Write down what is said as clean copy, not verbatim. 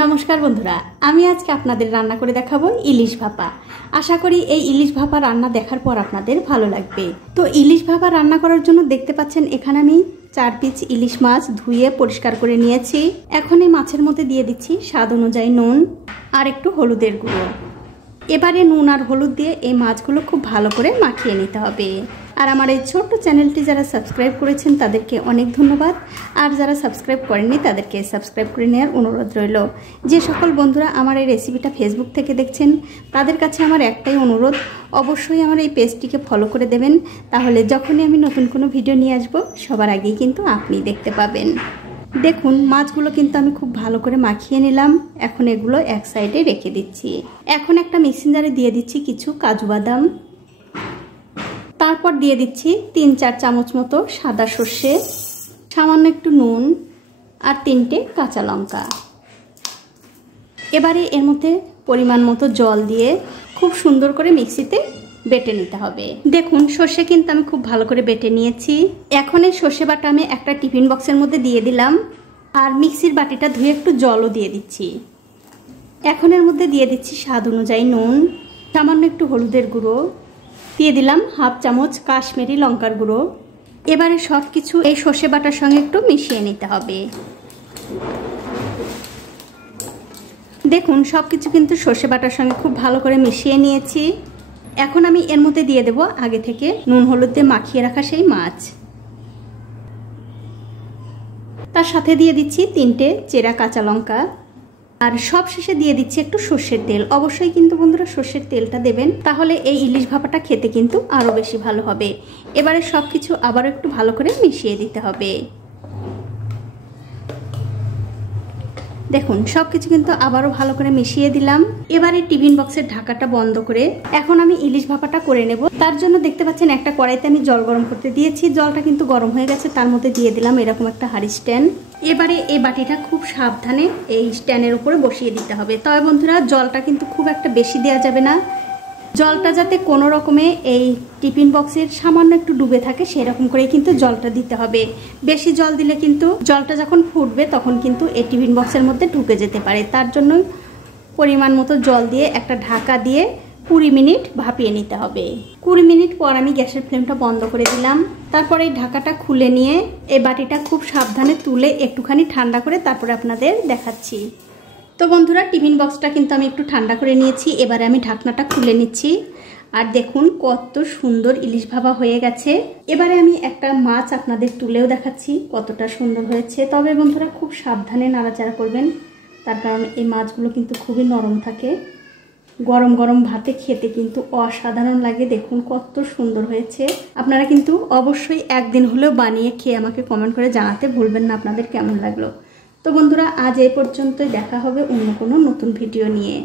নমস্কার বন্ধুরা, আমি আজকে আপনাদের রান্না করে দেখাবো ইলিশ ভাপা। আশা করি এই ইলিশ ভাপা রান্না দেখার পর আপনাদের ভালো লাগবে। তো ইলিশ ভাপা রান্না করার জন্য দেখতে পাচ্ছেন এখানে আমি 4 পিস ইলিশ মাছ ধুয়ে পরিষ্কার করে নিয়েছি। এখন এই মাছের মধ্যে দিয়ে দিচ্ছি স্বাদ অনুযায়ী নুন আর একটু হলুদের গুঁড়ো। এবারে নুন আর হলুদ দিয়ে এই মাছগুলো খুব ভালো করে মাখিয়ে নিতে হবে। আর আমার এই ছোট্ট চ্যানেলটি যারা সাবস্ক্রাইব করেছেন তাদেরকে অনেক ধন্যবাদ, আর যারা সাবস্ক্রাইব করেননি তাদেরকে সাবস্ক্রাইব করে নেওয়ার অনুরোধ রইল। যে সকল বন্ধুরা আমার এই রেসিপিটা ফেসবুক থেকে দেখছেন তাদের কাছে আমার একটাই অনুরোধ, অবশ্যই আমার এই পেজটিকে ফলো করে দেবেন, তাহলে যখনই আমি নতুন কোনো ভিডিও নিয়ে আসবো সবার আগেই কিন্তু আপনি দেখতে পাবেন। দেখুন মাছগুলো কিন্তু আমি খুব ভালো করে মাখিয়ে নিলাম। এখন এগুলো এক সাইডে রেখে দিচ্ছি। এখন একটা মিক্সিং জারে দিয়ে দিচ্ছি কিছু কাজু বাদাম, তারপর দিয়ে দিচ্ছি 3-4 চামচ মতো সাদা সর্ষে, সামান্য একটু নুন আর 3টে কাঁচা লঙ্কা। এবারে এর মধ্যে পরিমাণ মতো জল দিয়ে খুব সুন্দর করে মিক্সিতে বেটে নিতে হবে। দেখুন সর্ষে কিন্তু আমি খুব ভালো করে বেটে নিয়েছি। এখন এই সর্ষে বাটা আমি একটা টিফিন বক্সের মধ্যে দিয়ে দিলাম, আর মিক্সির বাটিটা ধুয়ে একটু জলও দিয়ে দিচ্ছি। এখন এর মধ্যে দিয়ে দিচ্ছি স্বাদ অনুযায়ী নুন, সামান্য একটু হলুদের গুঁড়ো, দিয়ে দিলাম 1/2 চামচ কাশ্মীরি লঙ্কার গুঁড়ো। এবারে সব কিছু এই সর্ষে বাটার সঙ্গে একটু মিশিয়ে নিতে হবে। দেখুন সব কিছু কিন্তু সর্ষে বাটার সঙ্গে খুব ভালো করে মিশিয়ে নিয়েছি। এখন আমি এর মধ্যে দিয়ে দেব আগে থেকে নুন হলুদ দিয়ে মাখিয়ে রাখা সেই মাছ। তার সাথে দিয়ে দিচ্ছি 3টে চেরা কাঁচা লঙ্কা, আর সব শেষে দিয়ে দিচ্ছি একটু সর্ষের তেল। অবশ্যই কিন্তু বন্ধুরা সর্ষের তেলটা দেবেন, তাহলে এই ইলিশ ভাপাটা খেতে কিন্তু আরও বেশি ভালো হবে। এবারে সব কিছু আবারও একটু ভালো করে মিশিয়ে দিতে হবে। দেখুন সব কিছু কিন্তু আবারও ভালো করে মিশিয়ে দিলাম। এবারে টিফিন বক্সের ঢাকাটা বন্ধ করে এখন আমি ইলিশ ভাপাটা করে নেব। তার জন্য দেখতে পাচ্ছেন একটা কড়াইতে আমি জল গরম করতে দিয়েছি। জলটা কিন্তু গরম হয়ে গেছে, তার মধ্যে দিয়ে দিলাম এরকম একটা হাঁড়ি স্ট্যান্ড। এবারে এই বাটিটা খুব সাবধানে এই স্ট্যান্ডের উপরে বসিয়ে দিতে হবে। তবে বন্ধুরা জলটা কিন্তু খুব একটা বেশি দেওয়া যাবে না, জলটা যাতে কোনো রকমে এই টিফিন বক্সের সামান্য একটু ডুবে থাকে সেরকম করে কিন্তু জলটা দিতে হবে। বেশি জল দিলে কিন্তু জলটা যখন ফুটবে তখন কিন্তু এই টিফিন বক্সের মধ্যে ঢুকে যেতে পারে। তার জন্য পরিমাণ মতো জল দিয়ে একটা ঢাকা দিয়ে 20 মিনিট ভাপিয়ে নিতে হবে। 20 মিনিট পর আমি গ্যাসের ফ্লেমটা বন্ধ করে দিলাম। তারপরে এই ঢাকাটা খুলে নিয়ে এই বাটিটা খুব সাবধানে তুলে একটুখানি ঠান্ডা করে তারপরে আপনাদের দেখাচ্ছি। তো বন্ধুরা টিফিন বক্সটা কিন্তু আমি একটু ঠান্ডা করে নিয়েছি। এবারে আমি ঢাকনাটা খুলে নিচ্ছি, আর দেখুন কত সুন্দর ইলিশ ভাপা হয়ে গেছে। এবারে আমি একটা মাছ আপনাদের তুলেও দেখাচ্ছি কতটা সুন্দর হয়েছে। তবে বন্ধুরা খুব সাবধানে নাড়াচাড়া করবেন, তার কারণ এই মাছগুলো কিন্তু খুবই নরম থাকে। গরম গরম ভাতে খেতে কিন্তু অসাধারণ লাগে। দেখুন কত সুন্দর হয়েছে। আপনারা কিন্তু অবশ্যই একদিন হলেও বানিয়ে খেয়ে আমাকে কমেন্ট করে জানাতে ভুলবেন না আপনাদের কেমন লাগলো। তো বন্ধুরা আজ এই পর্যন্তই, দেখা হবে অন্য কোনো নতুন ভিডিও নিয়ে।